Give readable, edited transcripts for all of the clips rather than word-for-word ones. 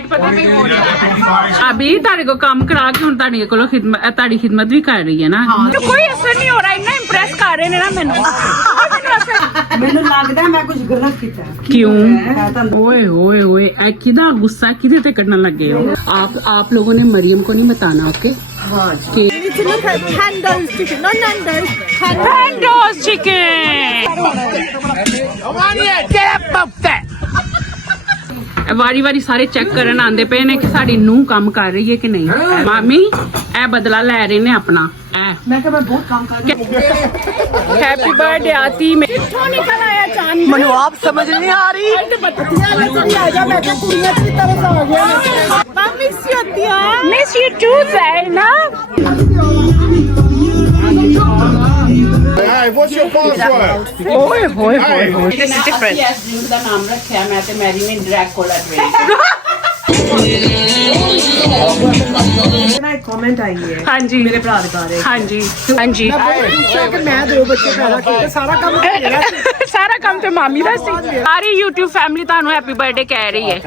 Light ਪਤਾ ਕੀ ਹੋ ਰਿਹਾ ਅਭੀ ਤੁਹਾਡੇ ਕੋ ਕੰਮ ਕਰਾ ਕੇ ਹੁਣ ਤੁਹਾਡੇ ਕੋਲੋਂ ਖਿਦਮਤ ਵੀ ਕਰ ਰਹੀ ਹੈ ਨਾ ਕੋਈ ਅਸਰ ਨਹੀਂ ਹੋ ਰਿਹਾ ਇੰਨਾ ਇੰਪ੍ਰੈਸ ਕਰ ਰਹੇ ਨੇ ਨਾ ਮੈਨੂੰ ਲੱਗਦਾ ਮੈਂ ਕੁਝ ਗਲਤ ਕੀਤਾ क्यों ओए ओए ओए किदा गुस्सा किधे ते करने लगे हो आप लोगों ने मरियम को नहीं बताना ओके वारी वारी सारे चेक करन आंदे पे ने कि साडी नूह काम कर रही है कि नहीं मामी ए बदला ले रहे ने अपना मैं बहुत काम कर रही हूं हैप्पी बर्थडे आती में किथों निकल आया चांद मनु आप समझ नहीं आ रही miss you too Zaina Hey, what's your password? ओए होए होए this is different yes drink दा नाम रखया मैं ते मैरी ने ड्रैग कोला ड्रिंक कमेंट आई है हाँ जी मेरे भरा दे बारे हाँ जी हाँ जी मैं दो बच्चे पैदा किए सारा काम सारा काम ते मामी दा सी सारी YouTube फैमिली तानू हैप्पी बर्थडे कह रही है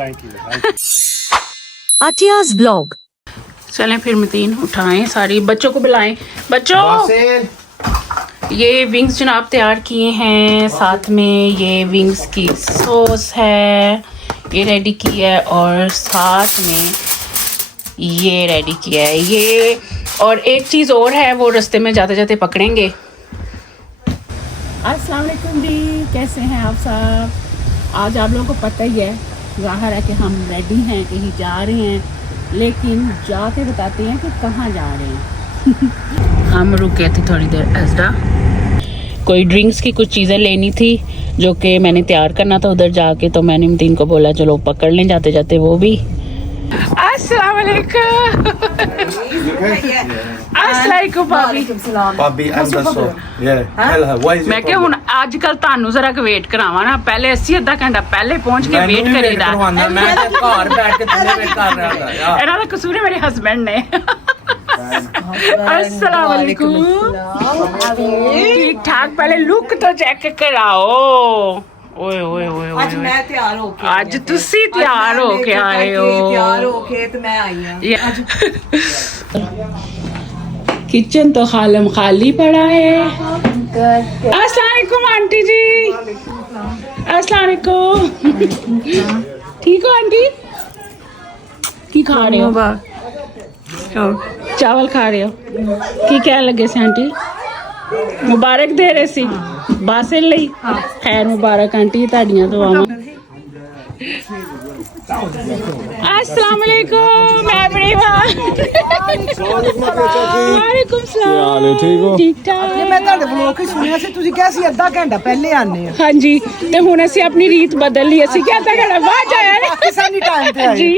आतियाज ब्लॉग चलें फिर मतीन उठाएं सारी बच्चों को बुलाएं बच्चों ये विंग्स जनाब तैयार किए हैं साथ में ये विंग्स की सॉस है ये रेडी किया है और साथ में ये रेडी किया है ये और एक चीज़ और है वो रास्ते में जाते जाते पकड़ेंगे। अस्सलाम वालेकुम दी कैसे हैं आप सब। आज आप लोगों को पता ही है ज़ाहिर है कि हम रेडी हैं कहीं जा रहे हैं लेकिन जाके बताते हैं कि कहाँ जा रहे हैं। हम रुके थे थोड़ी देर एस्डा कोई ड्रिंक्स की कुछ चीज़ें लेनी थी जो कि मैंने तैयार करना था उधर जाके तो मैंने मतीन को बोला चलो पकड़ लें जाते जाते वो भी। अस्सलाम वालेकुम अस्सलाम भाभी Bobby and Russell. Yeah. Tell her. Why is मैं क्या हुन आजकल तानू जरा वेट करावा ना पहले 80 घंटा पहले पहुंच के वेट करीदा मैं घर बैठ के तुम्हें वेट कर रहा था यार ਇਹਨਾਂ ਦਾ ਕਸੂਰ ਹੈ ਮੇਰੇ ਹਸਬੰਡ ਨੇ। अस्सलाम वालेकुम ठीक ठाक पहले लुक तो चेक कराओ। ओए ओए ओए आज मैं तैयार हो के आज तुसी तैयार हो के आए हो तैयार हो के तो मैं आई हूं किचन तो खालम खाली पड़ा है। अस्सलाम वालेकुम आंटी जी अस्सलाम वालेकुम ठीक हो आंटी की खा रहे हो चावल खा रहे हो की क्या लगे से आंटी मुबारक दे रहे सी बासे ਲਈ खैर मुबारक आंटी ਤੁਹਾਡੀਆਂ ਦੁਆਵਾਂ। अस्सलाम वालेकुम एवरीवन वालेकुम सलाम ठीक ठाक मैं ਤੁਹਾਡੇ ਬਲੌਗ ਹੀ ਸੁਣਿਆ ਸੀ ਤੁਸੀਂ ਕਿਹਾ ਸੀ ਅੱਧਾ ਘੰਟਾ ਪਹਿਲੇ ਆਨੇ ਆ हाँ जी ਤੇ ਹੁਣ ਅਸੀਂ ਆਪਣੀ ਰੀਤ ਬਦਲ ਲਈ ਅਸੀਂ ਕਿਹਾ ਤਾਂ ਘੰਟਾ ਬਾਅਦ ਆਇਆ ਕਿਸਾਨੀ ਟਾਈਮ ਤੇ ਆਏ जी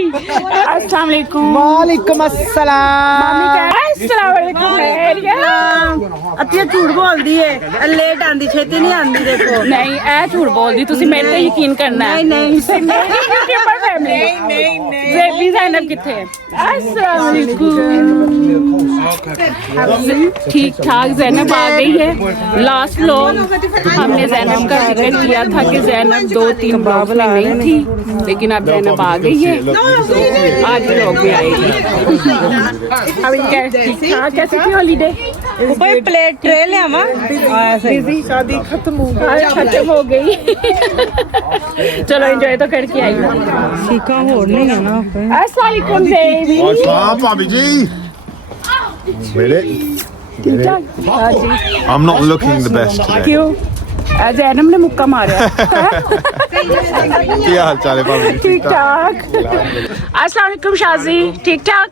अस्सलाम वालेकुम ਵਾਲੇਕਮ ਅਸਲਾਮ मामी कह अस्सलाम वालेकुम मेरिया ਅੱਤੀ ਝੂਠ ਬੋਲਦੀ ਏ ਲੇਟ ਆਂਦੀ ਛੇਤੀ ਨਹੀਂ ਆਂਦੀ ਦੇਖੋ नहीं ਇਹ ਝੂਠ ਬੋਲਦੀ ਤੁਸੀਂ ਮੇਰੇ ਤੇ ਯਕੀਨ ਕਰਨਾ ਹੈ ਨਹੀਂ मेरी यूट्यूबर फैमिली नहीं ज़ेबी ज़ैनब किथे अस्सलाम वालेकुम ठीक ठाक ज़ैनब आ गई है। लास्ट व्लॉग हमने ज़ैनब का जिक्र किया था कि ज़ैनब 2-3 व्लॉग में नहीं थी लेकिन अब ज़ैनब आ गई है तो आज व्लॉग में आएगी। कैसी थी हॉलीडे कोई प्लेट ट्रे ले आवा शादी खत्म हो गई चलो एंजॉय तो करके आई सीखा होर नहीं है ना अस्सलाम वालेकुम ज़ेबी Wow, Bobby G. Really? हाँ जी I'm not looking the best today. क्यों ज़ैनब ने मुक्का मारा क्या हाल चाल है भाभी? ठीक ठाक अस्सलाम वालेकुम शाजी ठीक ठाक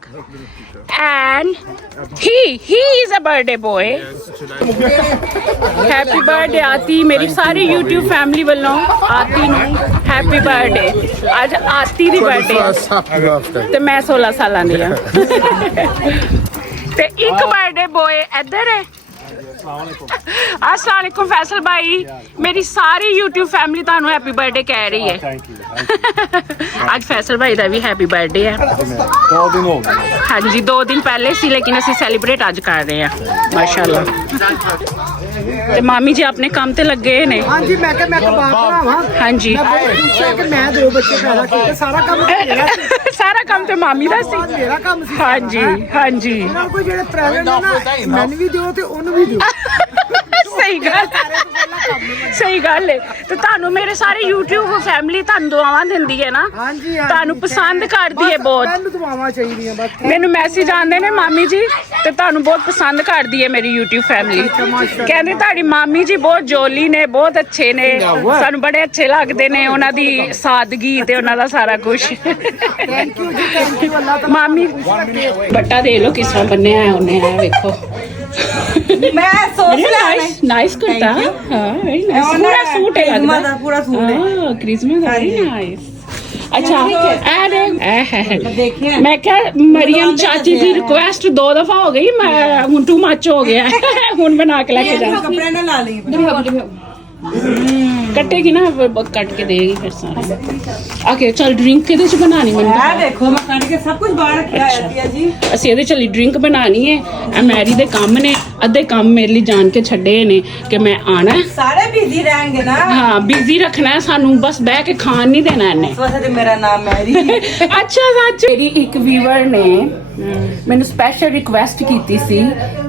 and he is a birthday boy happy birthday आती मेरी सारी YouTube फैमिली वालों आती नूं हैप्पी बर्थडे आज आती दी बर्थडे Happy birthday. ਤੇ ਮੈਂ 16 ਸਾਲਾਂ ਦੀ ਆ ਤੇ ਇੱਕ ਬਰਥਡੇ ਬॉय ਇੱਧਰ ਹੈ। अस्सलाम वालेकुम फैसल भाई मेरी सारी YouTube फैमिली ਤੁਹਾਨੂੰ हैप्पी बर्थडे कह रही है। आज फैसल भाई ਦਾ ਵੀ हैप्पी बर्थडे है। 2 दिन हो गए। हाँ जी 2 दिन पहले सी लेकिन ਅਸੀਂ ਸੈਲੀਬ੍ਰੇਟ ਅੱਜ ਕਰ ਰਹੇ ਹਾਂ ਮਾਸ਼ਾਅੱਲਾ। ਤੇ ਮਾਮੀ ਜੀ ਆਪਣੇ ਕੰਮ ਤੇ ਲੱਗੇ ਨੇ। ਹਾਂਜੀ ਮੈਂ ਕਿ ਮੈਂ ਕਬਾਬ ਬਣਾਵਾਂ ਹਾਂਜੀ ਮੈਂ ਪੁੱਛਿਆ ਕਿ ਮੈਂ 2 ਬੱਚੇ ਪੈਦਾ ਕੀਤੇ ਸਾਰਾ ਕੰਮ ਸਾਰਾ ਕੰਮ ਤੇ ਮਾਮੀ ਦਾ ਸੀ। ਮੇਰਾ ਕੰਮ ਸੀ। ਹਾਂਜੀ ਹਾਂਜੀ ਉਹਨਾਂ ਕੋਈ ਜਿਹੜੇ ਪ੍ਰੈਜ਼ੈਂਟ ਹੈ ਨਾ ਮੈਨੂੰ ਵੀ ਦਿਓ ਤੇ ਉਹਨੂੰ ਵੀ ਦਿਓ। ਸਹੀ ਗੱਲ ਹੈ। ਤੇ ਤੁਹਾਨੂੰ ਮੇਰੇ ਸਾਰੇ YouTube ਫੈਮਿਲੀ ਤੁਹਾਨੂੰ ਦੁਆਵਾਂ ਦਿੰਦੀ ਹੈ ਨਾ। ਹਾਂਜੀ ਤੁਹਾਨੂੰ ਪਸੰਦ ਕਰਦੀ ਹੈ ਬਹੁਤ। ਮੈਨੂੰ ਦੁਆਵਾਂ ਚਾਹੀਦੀਆਂ ਬਸ। ਮੈਨੂੰ ਮੈਸੇਜ ਆਉਂਦੇ ਨੇ ਮਾਮੀ ਜੀ ਤੇ ਤੁਹਾਨੂੰ ਬਹੁਤ ਪਸੰਦ ਕਰਦੀ ਹੈ ਮੇਰੀ YouTube ਫੈਮਿਲੀ। ਕਹਿੰਦੇ ਤੁਹਾਡੀ ਮਾਮੀ ਜੀ ਬਹੁਤ ਜੋਲੀ ਨੇ, ਬਹੁਤ ਅੱਛੇ ਨੇ, ਸਾਨੂੰ ਬੜੇ ਅੱਛੇ ਲੱਗਦੇ ਨੇ ਉਹਨਾਂ ਦੀ ਸਾਦਗੀ ਤੇ ਉਹਨਾਂ ਦਾ ਸਾਰਾ ਕੁਝ। ਥੈਂਕ ਯੂ ਜੀ, ਥੈਂਕ ਯੂ। ਅੱਲਾਹ ਤਾਲਾ ਮਾਮੀ ਬੱਟਾ ਦੇ ਲੋ ਕਿਸ ਤਰ੍ਹਾਂ ਬੰਨਿਆ ਹੈ ਉਹਨੇ, ਆ ਵੇਖੋ। ਮੈਂ ਸੋਚ ਨਾਈਸ ਕੁੜਤਾ। ਹਾਂ ਵੈਰੀ ਨਾਈਸ। ਪੂਰਾ ਸੂਟ ਹੈ ਲੱਗਦਾ। ਪੂਰਾ ਸੂਟ ਹੈ। ਹਾਂ ਕ੍ਰਿਸਮਸ ਵੈਰੀ ਨਾਈਸ। अच्छा देखिए मैं क्या मरियम चाची की रिक्वेस्ट 2 दफा हो गई, मैं हूं टू मच हो गया हूं बना के लेके जा। कपड़े ना ला ली कटेगी ना, कट के देगी फिर सारा। आके चल ड्रिंक किहदे च बनानी मैनूं मैं देखो मैं कट के सब कुछ बाहर रखा है जी। ਅਸੀਂ ਇਹਦੇ ਚਲੀ ਡਰਿੰਕ ਬਣਾਣੀ ਹੈ। ਇਹ ਮੈਰੀ ਦੇ ਕੰਮ ਨੇ, ਅੱਧੇ ਕੰਮ ਮੇਰੇ ਲਈ ਜਾਣ ਕੇ ਛੱਡੇ ਨੇ ਕਿ ਮੈਂ ਆਣਾ। सारे बिजी रहेंगे ना। ਹਾਂ ਬਿਜ਼ੀ ਰੱਖਣਾ ਸਾਨੂੰ, ਬਸ ਬਹਿ ਕੇ ਖਾਣ ਨਹੀਂ ਦੇਣਾ ਇਹਨੇ। इस वजह से मेरा नाम मैरी। ਅੱਛਾ ਸੱਚ, ਮੇਰੀ ਇੱਕ ਵੀਵਰ ਨੇ ਮੈਨੂੰ ਸਪੈਸ਼ਲ ਰਿਕੁਐਸਟ ਕੀਤੀ ਸੀ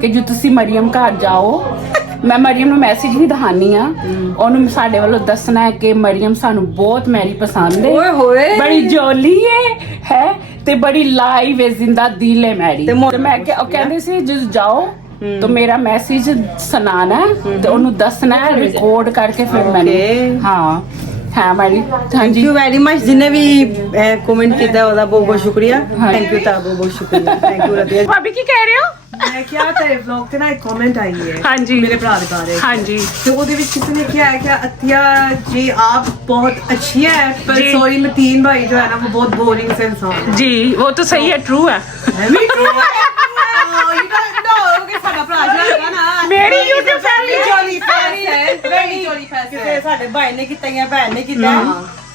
ਕਿ ਜੇ ਤੁਸੀਂ ਮਰੀਮ ਘਰ ਜਾਓ, ਮੈਂ ਮਰੀਮ ਨੂੰ ਮੈਸੇਜ ਵੀ ਦਿਖਾਣੀ ਆ, ਉਹਨੂੰ ਸਾਡੇ ਵੱਲੋਂ ਦੱਸਣਾ ਹੈ ਕਿ ਮਰੀਮ ਸਾਨੂੰ ਬਹੁਤ ਮੈਰੀ ਪਸੰਦ ओए ਹੈ, होए ਬੜੀ ਜੋਲੀ ਹੈ ਤੇ ਬੜੀ ਲਾਈਵ ਹੈ, ਜ਼ਿੰਦਾ ਦਿਲ ਹੈ ਮੈਰੀ। ਤੇ ਮੈਂ ਕਿ ਉਹ ਕਹਿੰਦੇ ਸੀ ਜਦੋਂ ਜਾਓ तो मेरा मैसेज सुनाना तो ਉਹਨੂੰ ਦੱਸਣਾ ਹੈ, ਰਿਕਾਰਡ ਕਰਕੇ ਫਿਰ ਮੈਨੂੰ। ਹਾਂ Mary thank you very much जिन्हें भी कमेंट किया ਉਹਦਾ ਬਹੁਤ ਬਹੁਤ ਸ਼ੁਕਰੀਆ। थैंक यू ਤਾਂ ਬਹੁਤ ਬਹੁਤ ਸ਼ੁਕਰੀਆ। Thank you Ratia. ਭਾਬੀ ਕੀ ਕਹਿ ਰਹੇ ਹੋ? ਮੈਂ ਕਿਹਾ ਤੇਰੇ ਵਲੌਗ ਤੇ ਨਾ ਇੱਕ ਕਮੈਂਟ ਆਈ ਹੈ ਹਾਂਜੀ ਮੇਰੇ ਭਰਾ ਦੇ ਬਾਰੇ। ਹਾਂਜੀ तो ਉਹਦੇ ਵਿੱਚ ਕਿਸੇ ने किया है कि अतिया जी आप बहुत अच्छी है पर जी। सॉरी मतीन भाई जो है ना वो बहुत बोरिंग से इंसान है। जी वो तो सही है, ट्रू है। भी true है। You don't know कि ਸਾਡਾ ਭਰਾ ਜਿਹੜਾ ਨਾ मेरी YouTube फैमिली ਜੋਲੀ ਫੈਸ ਹੈ, ਬੜੀ ਜੋਲੀ ਫੈਸ ਹੈ। ਸਾਡੇ ਭਾਈ ਨੇ ਕੀਤਾ ਜਾਂ ਭੈਣ ਨੇ ਕੀਤਾ,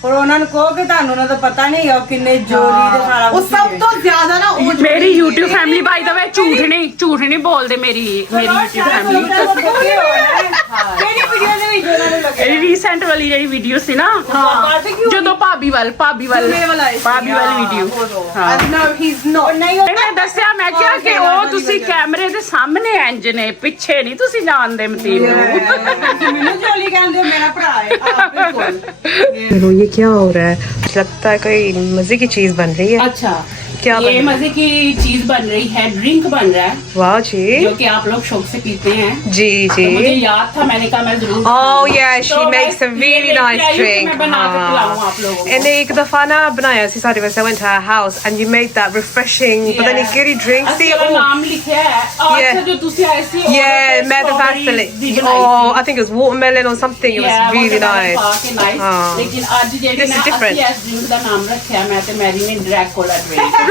ਪਰ ਉਹਨਾਂ ਨੂੰ ਕਹੋ ਕਿ ਤੁਹਾਨੂੰ ਉਹਨਾਂ ਦਾ ਪਤਾ ਨਹੀਂ ਉਹ ਕਿੰਨੇ ਜੋਲੀ ਦੇ ਸਾਰਾ ਉਹ ਸਭ ਤੋਂ ਜ਼ਿਆਦਾ ਨਾ ਉਹ मेरी YouTube family by the way झूठ नहीं बोलते। मेरी YouTube फैमिली ਕਿਹੜੀ ਵੀਡੀਓ ਦੇ ਵਿੱਚ ਉਹਨਾਂ ਨੂੰ ਲੱਗੇ ਰੀਸੈਂਟ ਵਾਲੀ ਜਿਹੜੀ ਵੀਡੀਓ ਸੀ ਨਾ, ਜਦੋਂ ਭਾਬੀ ਵੱਲ ਵੀਡੀਓ। ਹਾਂ no he's not ਮੈਂ ਦੱਸਿਆ, ਮੈਂ ਕਿਹਾ ਕਿ ਉਹ ਤੁਸੀਂ ਕੈਮਰੇ ਦੇ ਸਾਹਮਣੇ ਇੰਜ ਨੇ, ਪਿੱਛੇ ਨਹੀਂ ਤੁਸੀਂ ਜਾਣਦੇ ਮਤੀਬ ਨੂੰ। ਮੈਨੂੰ ਜੋਲੀ ਕਹਿੰਦੇ, ਮੇਰਾ ਭਰਾ ਹੈ। देखो ये क्या हो रहा है, लगता है कोई मजे की चीज बन रही है। अच्छा क्या बन ये रहा है? मजे की चीज बन रही है, ड्रिंक बन रहा है वाह जी जो कि आप लोग शौक से पीते हैं। जी जी तो मुझे याद था, मैंने कहा मैं जरूर Oh yeah, she तो makes a मैं really ये nice लेके आई हूँ कि drink. मैं बना के पिलाऊं आप लोगों को। ਇਹਨੇ ਇੱਕ ਦਫਾ ਨਾ ਬਣਾਇਆ ਸੀ ਸਾਡੇ ਵਾਸਤੇ, I went to her house and you made that refreshing ਪਤਾ ਨਹੀਂ ਕਿਹੜੀ ਡਰਿੰਕ ਸੀ ਅਸੀਂ ਉਹਦਾ ਉਹ ਨਾਮ ਲਿਖਿਆ ਹੈ। ਅੱਛਾ ਜੋ ਤੁਸੀਂ ਆਏ ਸੀ yeah ਮੈਂ ਤਾਂ that's oh I think it was watermelon or something, it was really nice ਹਾਂ। ਲੇਕਿਨ ਅੱਜ ਜਿਹੜੀ This is ਨਾ different. ਅਸੀਂ ਇਸ ਡਰਿੰਕ ਦਾ ਨਾਮ ਰੱਖਿਆ ਮੈਂ ਤੇ ਮੈਰੀ ਨੇ ਡਰੈਕੋਲਾ ਡਰਿੰਕ।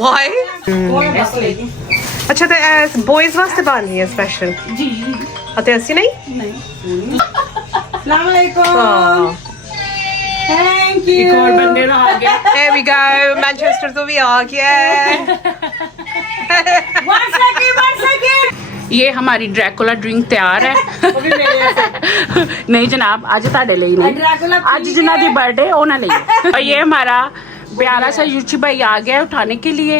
why ਇਸ ਲਈ ਅੱਛਾ ਤੇ ਬॉयਜ਼ ਵਾਸਤੇ ਬਣ ਰਹੀ ਹੈ ਸਪੈਸ਼ਲ ਜੀ ਅਤੇ ਅਸੀਂ ਨਹੀਂ ਨਹੀਂ अस्सलाम वालेकुम। थैंक ਇੱਕ यू। ਹੋਰ ਬੰਦੇ ਦਾ ਆ ਗਿਆ। there we go ਮੈਨਚੈਸਟਰ ਤੋਂ ਵੀ ਆ ਗਿਆ। One second। ये हमारी ड्रैकुला ड्रिंक तैयार है। नहीं जनाब आज ਤੁਹਾਡੇ ਲਈ ਨਹੀਂ, ड्रैकुला आज जिन्ना दी बर्थडे होना नहीं। और ये हमारा प्यारा सा यूची भाई आ गया है उठाने के लिए।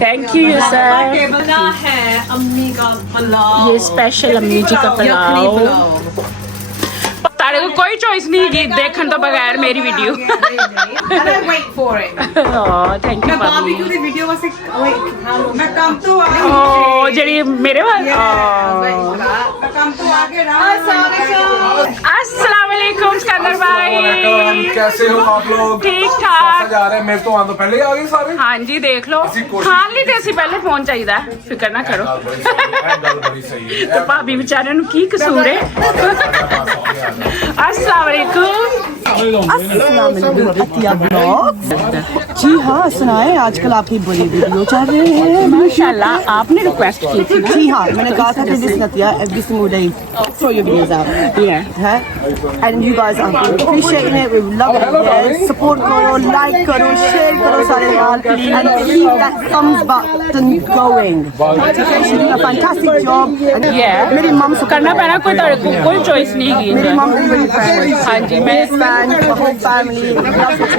Thank you sir. बना है अम्मी का पुलाव, ये स्पेशल अम्मी जी का पुलाव। तारे को कोई चॉइस नहीं है देखने तो बगैर मेरी video. wait for it thank you भाभी। ਦੀ ਵੀਡੀਓ ਵਾਸਤੇ मैं काम तो आ ओ जड़ी मेरे वाल मैं काम तो आ के अस्सलाम वालेकुम सिकंदर भाई, कैसे हो आप लोग? ठीक ठाक। जा रहे हैं, मेरे तो आने तो पहले ही आ गए सारे। हाँ जी देख लो, खान ਲਈ ਤੇ ਅਸੀਂ ਪਹਿਲੇ ਫੋਨ ਚਾਹੀਦਾ, ਫਿਕਰ ਨਾ ਕਰੋ। ਗੱਲ ਬੜੀ ਸਹੀ ਹੈ। ਤੇ ਭਾਬੀ ਵਿਚਾਰਿਆਂ ਨੂੰ ਕੀ ਕਸੂਰ ਹੈ। अस्सलाम वालेकुम। जी हाँ सुनाए, आजकल आपकी बड़ी वीडियो चल रही है। माशाल्लाह आपने रिक्वेस्ट की थी ना। जी हाँ मैंने कहा था कि दिस नतिया every single day throw your videos out है, and you guys are appreciating it, we love it, yeah. support करो, like करो, share करो सारे यार, and keep that thumbs button going. Okay, she's doing a fantastic job. And Yeah. मेरी मम करना पैना, कोई कोई चॉइस नहीं की मेरी मम is really proud. हाँ जी मैं and the whole family.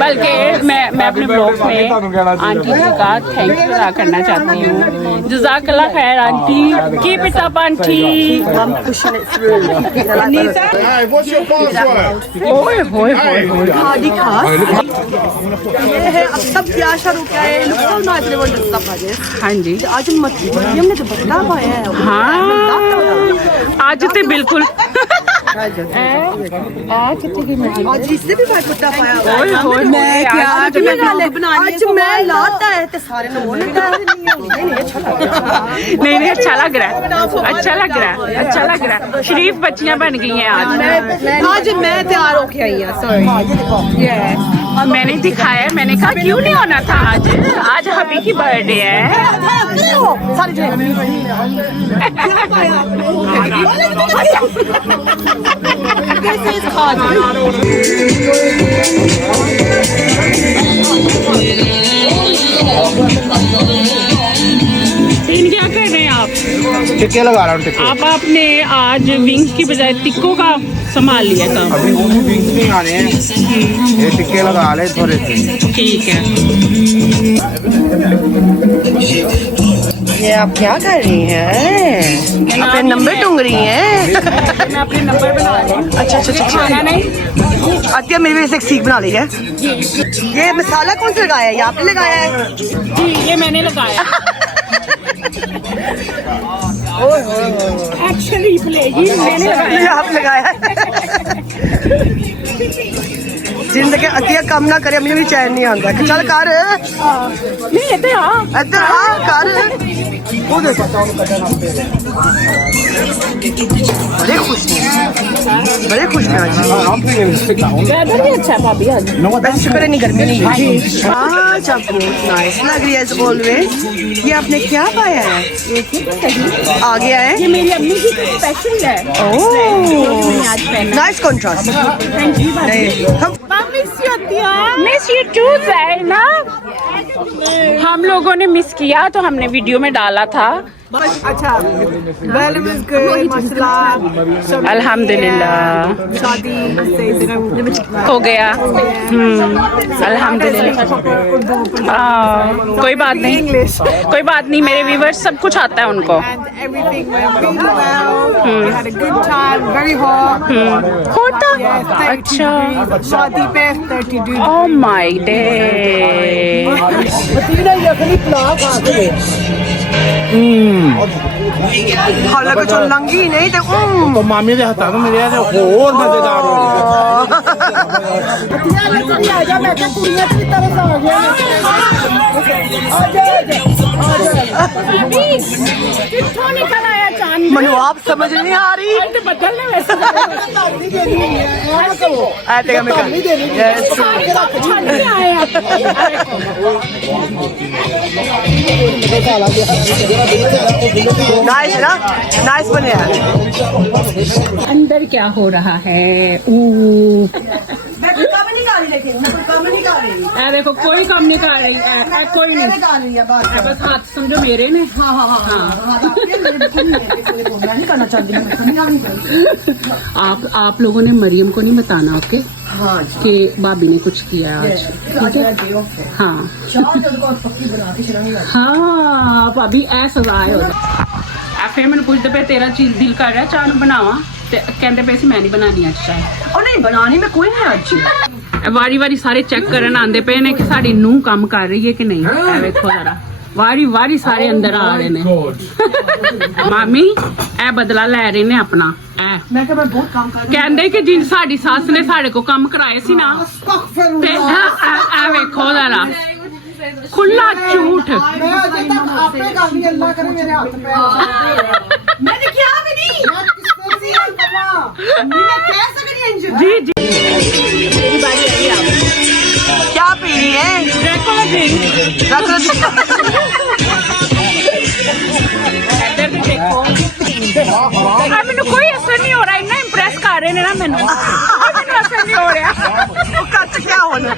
बल्कि मैं अपने ब्लॉग में आंटी जी का थैंक यू अदा करना चाहती हूँ। जज़ाकल्लाह खैर aunty, keep it up aunty. I'm pushing it through. Hey, what's your password? ओए होए होए होए। Hardy खास ये है अब सब क्या शुरू किया है look how nice they want to stuff like this हाँ जी आज मरियम ने तो बता पाया है हाँ आज तो बिल्कुल आज इससे भी बहुत बता पाया ओए होए मैं क्या आज कि मैं आज मैं लाता है ते सारे ने बोल नहीं नहीं अच्छा लग रहा है, अच्छा लग रहा है, अच्छा लग रहा है। शरीफ बच्चियां बन गई हैं आज मैं तैयार होके आई हूं सॉरी मैंने दिखाया, मैंने कहा क्यों नहीं होना था आज, आज हबी की बर्थडे है। सारी तीन क्या कर रहे हैं आप? टिक्के लगा रहा हूँ टिक्के। आपने आज विंग्स की बजाय टिक्कों का संभाल लिया काम। अभी वो भी विंग्स नहीं आने हैं, ये टिक्के लगा ले थोड़े से। ठीक है। ये आप क्या कर रही हैं? अपने नंबर ढूंढ रही हैं? मैं अपने नंबर बना रही हूँ। अच्छा अच्छा अच्छा खाना नहीं आतिया मेरी वजह से एक सीख बना ली है। ये मसाला कौन सा लगाया है? ये आपने लगाया है? जी ये मैंने लगाया। एक्चुअली प्लेगी मैंने लगाया। ये आप लगाया है। जिंदगी अतिया कम ना करे मुझे भी चैन नहीं आता कि चल कर नहीं इधर आ कर बड़े खुश हैं आज वेदर भी अच्छा है भाभी आज। बस शुक्र है नहीं गर्मी नहीं है आज आपको नाइस लग रही है एज ऑलवेज। ये आपने क्या पाया है? आ गया है ये मेरी अम्मी की स्पेशल है। ओह आज पहना। Nice contrast. Thank you miss you too ना। हम लोगों ने मिस किया तो हमने वीडियो में डाला था। अच्छा अल्हम्दुलिल्लाह हो गया। अल्हम्दुलिल्लाह कोई बात नहीं, कोई बात नहीं, मेरे व्यूवर्स सब कुछ आता है उनको। होता अच्छा ओह माय डे। हाल को चल लंगी नहीं तो तो मामी दे हथा तो मेरे से और मजेदार हो कित्थों निकल आया चांद? मनु आप समझ नहीं आ रही बदलने वैसे नाइस ना नाइस बने अंदर क्या हो रहा है? देखो कोई काम नहीं कर रही है, कोई नहीं बस हाथ समझो मेरे ने। आप लोगों ने मरियम को नहीं बताना ओके? हाँ कि भाभी ने कुछ किया आज, ठीक है? हाँ हाँ भाभी ऐसा सजाए हो। फिर मैंने पूछते पे तेरा दिल कर रहा है चाह बनावा, कहते पे मैं नहीं बनानी आज चाय। और नहीं बनानी में कोई नहीं अच्छी वारी वारी सारे चेक करन आंदे पे ने कि साडी नूह काम कर रही है कि नहीं। ए देखो जरा वारी वारी सारे अंदर आ रहे ने। मामी ए बदला ले रहे ने अपना। मैं क्या मैं बहुत काम कर कहंदे कि जिन साडी सास ने साडे को काम कराए सी ना ते ए देखो जरा खुला झूठ। मैंने क्या भी नहीं जी जी क्या पी रही है? मैनू कोई असर नहीं हो रहा, इन्ना इंप्रेस कर रहे ने ना मैनू असर नहीं हो रहा। क्या होना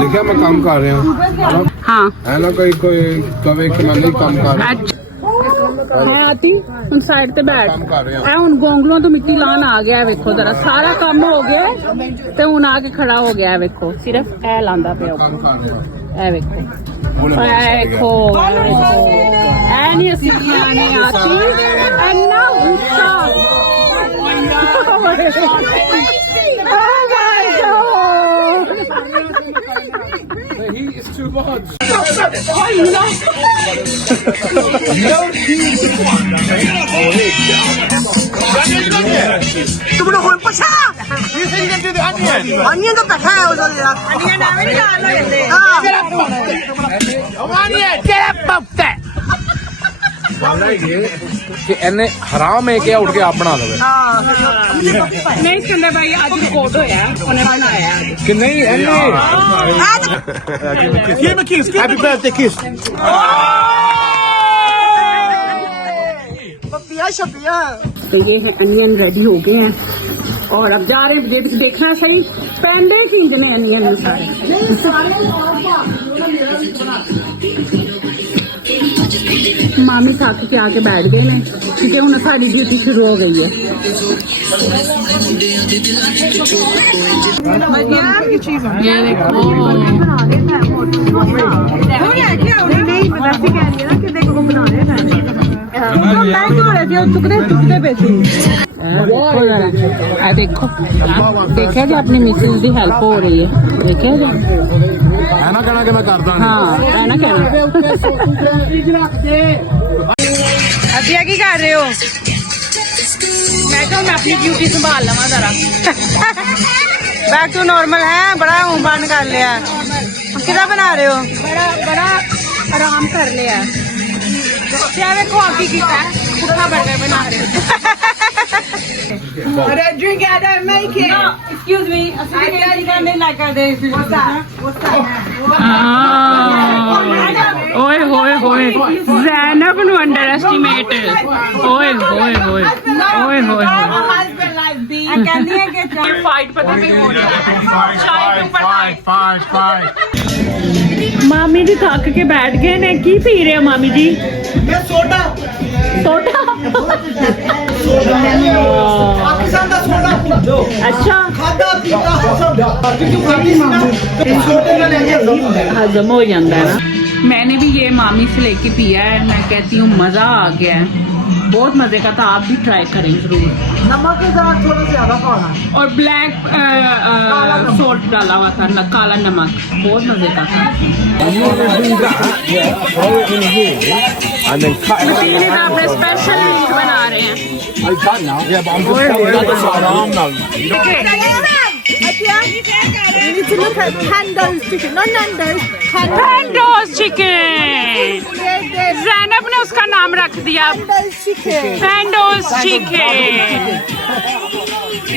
देखिए मैं काम कर रहा हूँ हाँ है ना कोई कोई कवे कि मैं नहीं काम कर रहा ਹੈ ਆਤੀ ਹੁਣ ਸਾਈਡ ਤੇ ਬੈਠ ਇਹ ਹੁਣ ਗੋਂਗਲੋਂ ਤੋਂ ਮਿੱਟੀ ਲਾਣ ਆ ਗਿਆ ਵੇਖੋ ਜ਼ਰਾ ਸਾਰਾ ਕੰਮ ਹੋ ਗਿਆ ਤੇ ਹੁਣ ਆ ਕੇ ਖੜਾ ਹੋ ਗਿਆ ਵੇਖੋ ਸਿਰਫ ਇਹ ਲਾਂਦਾ ਪਿਆ ਇਹ ਵੇਖੋ ਐ ਨਹੀਂ ਅਸੀਂ ਆਣੇ ਆਤੀ ਇੰਨਾ ਗੁੱਸਾ He is too much. तुमने होल पछा You think you can do the onion? Onion तो बैठा है उधर यार onion ना भी डाल लो जल्दी onion get up पप्पे कि इन्ने हराम है क्या उठ के आप बना दोगे ਨਹੀਂ ਸਿੰਦੇ ਭਾਈ ਅੱਜ ਰਿਕਾਰਡ ਹੋਇਆ ਉਹਨੇ ਬਣਾਇਆ कि नहीं इन्ने Give him a kiss. Happy birthday kiss. पपिया शपिया तो ये है अनियन रेडी हो गए हैं और अब जा रहे हैं देखना सही पैंडे खींचने अनियन में सारे मामी थक के आके बैठ गए ने क्योंकि हूं साड़ी ड्यूटी शुरू हो गई है ये देखो देखो देखा जी अपनी मिसेज की हेल्प हो रही है देखा जी है ना कहना कि मैं करदा हाँ है ना कहना अदिया की कर रहे हो मैं तो मैं अपनी ड्यूटी संभाल लवा जरा बैक टू नॉर्मल है बड़ा बंद कर लिया कितना बना रहे हो बड़ा बड़ा आराम कर लिया क्या देखो आपकी की पुट्ठा बर्गर बना रहे हो I don't drink it I don't make it Excuse me, ਅਸੀਂ ਕਿਹੜੀ ਕਰਨੇ ਨਾ ਕਰਦੇ ओए होए होए ज़ैनब नु अंडर एस्टिमेट ओए होए होए ओए होए ਕਹਿੰਦੀ ਹੈ ਕਿ फाइट पता नहीं हो रही Fight. मामी जी थक के बैठ गए ने की पी रहे हो मामी जी सोडा अच्छा हजम हो जाता है ना मैंने भी ये मामी से लेके पिया है मैं कहती हूँ मजा आ गया है बहुत मजे का था आप भी ट्राई करें जरूर नमक के साथ थोड़ा ज्यादा खाना और ब्लैक सॉल्ट डाला हुआ था काला नमक बहुत मजे का था and then cut it इसीलिए तो अपने स्पेशल मीट बना रहे हैं yeah but I'm just saying that's haram now You need to look at Pando's chicken, not Nando's. Pando's chicken Zainab ने उसका नाम रख दिया Pando's chicken. Pando's chicken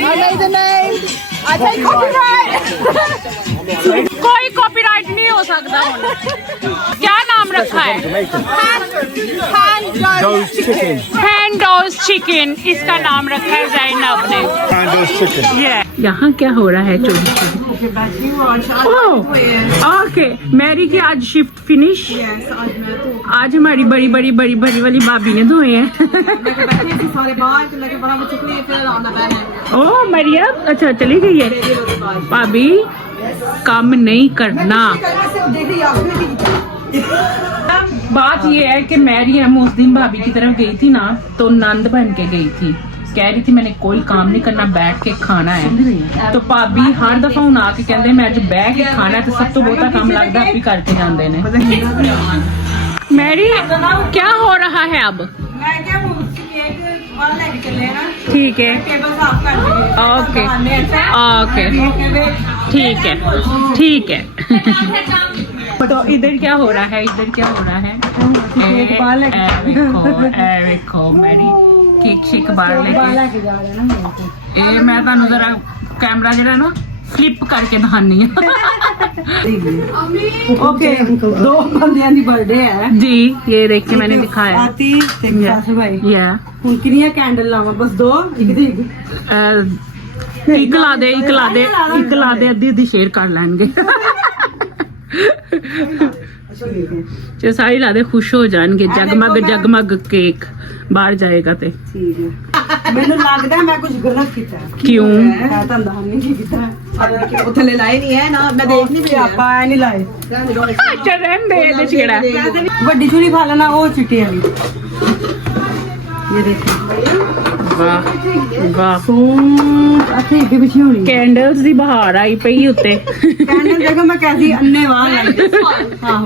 I know the name. I take copyright. कोई copyright नहीं हो सकता क्या नाम रखा है Pando's chicken. Pando's chicken इसका नाम रखा है ज़ैनब ने Pando's chicken. यहाँ क्या हो रहा है चोरी ओके मैरी की आज शिफ्ट फिनिश आज हमारी बड़ी बड़ी बड़ी बड़ी वाली भाभी ने धोए हैं ओ मरियम अच्छा चली गई है भाभी काम नहीं करना बात ये है कि मैरी उस दिन भाभी की तरफ गई थी ना तो नंद बन के गई थी कह रही थी मैंने कोई काम नहीं करना बैठ के खाना है तो भाभी हर दफा हूं आके कहते मैं अज बह के खाना है तो सब तो बहुता काम लगता आप ही करके जाते हैं मैरी क्या हो रहा है अब ਮੈਂ ਕਿਹਾ ਕੇਕ ਵਾਲਾ ਲੈ ਕੇ ਚੱਲੇ ਨਾ ठीक है ਟੇਬਲ ਸਾਫ਼ ਕਰ ਦਈਏ ओके ओके ठीक है ठीक है तो इधर क्या हो रहा है इधर क्या हो रहा है देखो मेरी केक शेक बाहर लेके जा रहे ना मैं ਤੁਹਾਨੂੰ जरा कैमरा जरा ना फ्लिप करके दिखानी है ਓਕੇ ਦੋ ਬੰਦਿਆਂ ਦੀ ਬਰਥਡੇ ਹੈ जी ये देख के मैंने दिखाया ਆਤੀ ਤੇ ਕਾਸ਼ ਭਾਈ या ਹੁਣ ਕਿੰਨੀਆਂ ਕੈਂਡਲ ਲਾਵਾਂ ਬਸ ਦੋ ਇੱਕ ਦੀ ਇੱਕ ਲਾ ਦੇ अद्धी शेयर कर लेंगे ਜੇ ਸਾਰੇ ਲਾਦੇ ਖੁਸ਼ ਹੋ ਜਾਣਗੇ ਜਗਮਗ ਜਗਮਗ ਕੇਕ ਬਾਹਰ ਜਾਏਗਾ ਤੇ ਠੀਕ ਹੈ ਮੈਨੂੰ ਲੱਗਦਾ ਮੈਂ ਕੁਝ ਗਲਤ ਕੀਤਾ ਕਿਉਂ ਮੈਂ ਤਾਂ ਨਹੀਂ ਕੀਤਾ ਉਹ ਥੱਲੇ ਲਾਏ ਨਹੀਂ ਹੈ ਨਾ ਮੈਂ ਦੇਖ ਨਹੀਂ ਪਿਆ ਆਪਾਂ ਐ ਨਹੀਂ ਲਾਏ ਅੱਛਾ ਰਹਿਣ ਦੇ ਇਹਦੇ ਚ ਕਿਹੜਾ ਵੱਡੀ ਚੂਰੀ ਖਾ ਲੈਣਾ ਉਹ ਚਿੱਟੀ ਵਾਲੀ ਇਹ ਦੇਖੋ ਵਾਹ ਵਾਹ ਅੱਛਾ ਇੱਥੇ ਪਿੱਛੇ ਹੋਣੀ ਕੈਂਡਲਸ ਦੀ ਬਹਾਰ ਆਈ ਪਈ ਉੱਤੇ ਕਹਿੰਦੇ ਦੇਖੋ मैं कैसी अन्ने वाह लाई हाँ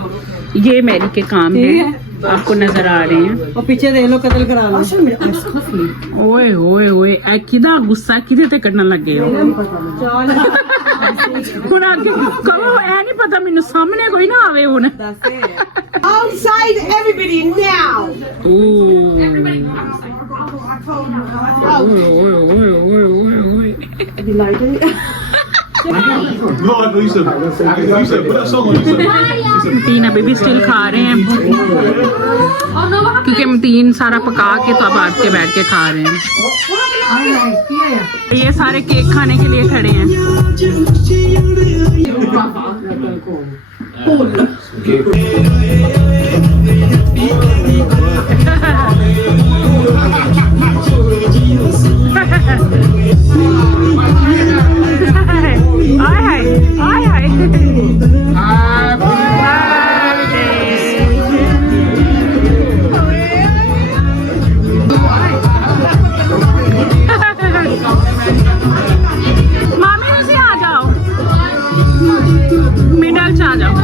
ये मेरी के काम है आपको नजर आ रहे हैं और पीछे देख लो कत्ल करा लो ओए ओए ओए ए किदा गुस्सा किदे ते करना लगे हो ਹੁਣ ਅੱਗੇ ਕਹੋ ਐ ਨਹੀਂ ਪਤਾ ਮੈਨੂੰ ਸਾਹਮਣੇ ਕੋਈ ਨਾ ਆਵੇ ਹੁਣ outside everybody now मतीन अभी भी स्टिल खा रहे हैं क्योंकि मतीन सारा पका के तो अब आपके बैठ के खा रहे हैं ये सारे केक खाने के लिए खड़े हैं मामी उसे आ जाओ मिडल से आ जाओ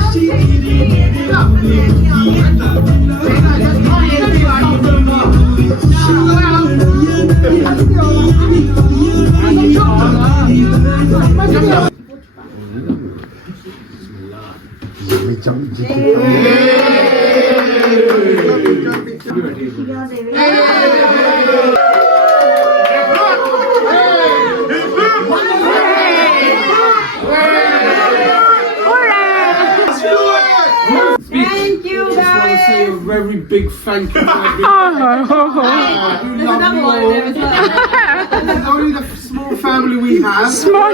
Thank you guys. Say a very big thank you. Only the small family we have. Small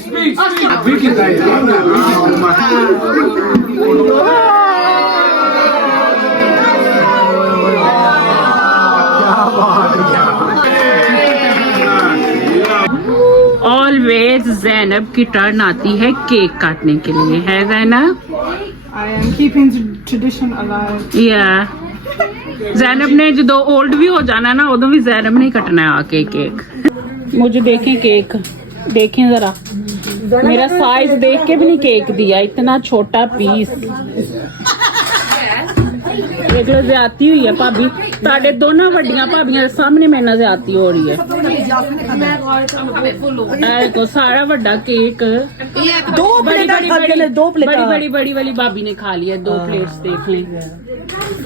Speak. We can say always Zainab की टर्न आती है केक काटने के लिए है Zainab I am keeping the tradition alive. या जैनब ने जो ओल्ड भी हो जाना ना उदो भी जैनब ने कटना है आके केक मुझे देखें केक देखें जरा मेरा साइज देख के भी नहीं केक दिया इतना छोटा पीस देख लो ज्यादती हुई है भाभी ताड़े दोनों वड्डियां भाभियां दे सामने मेरे नाल ज्यादती हो रही है ऐ को सारा वड्डा केक दो प्लेट बड़ी बड़ी वाली भाभी ने खा लिया 2 प्लेट्स देख लें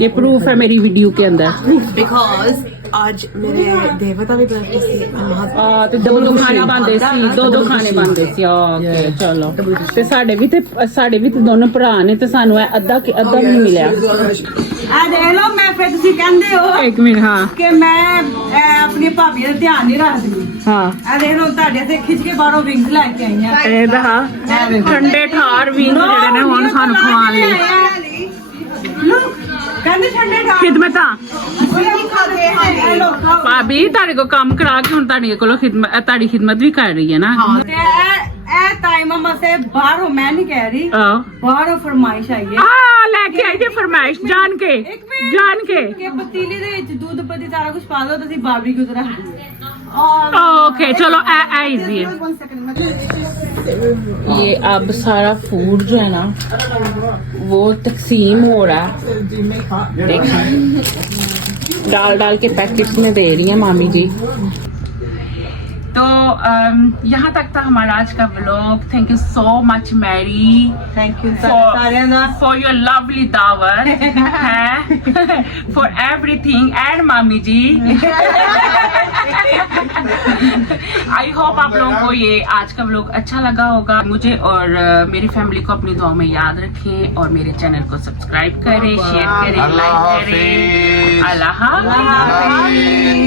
ये प्रूफ है मेरी वीडियो के अंदर because आज मेरे देवता भी बर्थडे ਸੀ ਤੇ ਦੋ ਖਾਣੇ ਬੰਦੇ ਸੀ ਦੋ ਖਾਣੇ ਬੰਦੇ ਸੀ ਓਕੇ ਚਲੋ ਤੇ ਸਾਡੇ ਵੀ ਤੇ ਦੋਨੋਂ ਭਰਾ ਨੇ ਤੇ ਸਾਨੂੰ ਇਹ ਅੱਧਾ ਵੀ ਨਹੀਂ ਮਿਲਿਆ ਆ ਦੇਖ ਲਓ ਮੈਂ ਫਿਰ ਤੁਸੀਂ ਕਹਿੰਦੇ ਹੋ ਇੱਕ ਮਿੰਟ ਹਾਂ ਕਿ ਮੈਂ ਆਪਣੀ ਭਾਬੀ ਦਾ ਧਿਆਨ ਨਹੀਂ ਰੱਖਦੀ ਹਾਂ ਆ ਦੇਖ ਲਓ ਤੁਹਾਡੇ ਤੇ ਖਿੱਚ ਕੇ ਬਾਹਰੋਂ ਵਿੰਗਸ ਲੈ ਕੇ ਆਈਆਂ ਇਹ ਦਾ ਠੰਡੇ ਠਾਰ ਵੀ ਜਿਹੜੇ ਨੇ ਹੁਣ ਸਾਨੂੰ ਖਵਾਉਣ ਲਈ ਕਹਿੰਦੇ ਠੰਡੇ ਠਾਰ ਖਿਦਮਤਾਂ ਇਹ ਲੋਕਾਂ ਭਾਬੀ ਤੁਹਾਡੇ ਕੋ ਕੰਮ ਕਰਾ ਕੇ ਹੁਣ ਤੁਹਾਡੇ ਕੋਲੋਂ ਤੁਹਾਡੀ ਖਿਦਮਤ ਵੀ ਕਰ ਰਹੀ ਹੈ ਨਾ ਤੇ ਇਹ ਟਾਈਮ ਮਸੇ ਬਾਹਰੋਂ ਮੈਂ ਨਹੀਂ ਕਹਿ ਰਹੀ ਬਾਹਰੋਂ ਫਰਮਾਇਸ਼ ਆਈ ਹੈ ਆ ਲੈ ਕੇ ਆਈ ਜੇ ਫਰਮਾਇਸ਼ ਜਾਣ ਕੇ ਕਿ ਪਤੀਲੇ ਦੇ ਵਿੱਚ ਦੁੱਧ ਪਤੀ ਸਾਰਾ ਕੁਝ ਪਾ ਦੋ ਤੁਸੀਂ ਬਾਰਬੀਕਿਊ ਤੇ ਰੱਖ ਦਿਓ ओके चलो इजी है ये अब सारा फूड जो है ना वो तकसीम हो रहा है देखें डाल के पैकेट्स में दे रही है मामी जी तो यहाँ तक था हमारा आज का vlog. Thank you so much Mary, thank you For- साਰਿਆਂ ਦਾ for your lovely dawat, for everything, and मामी जी। आई होप आप लोगों को ये आज का व्लॉग अच्छा लगा होगा। मुझे और मेरी फैमिली को अपनी दुआ में याद रखें और मेरे चैनल को सब्सक्राइब करें, शेयर करें, लाइक करें। अल्लाह हाफ़िज़।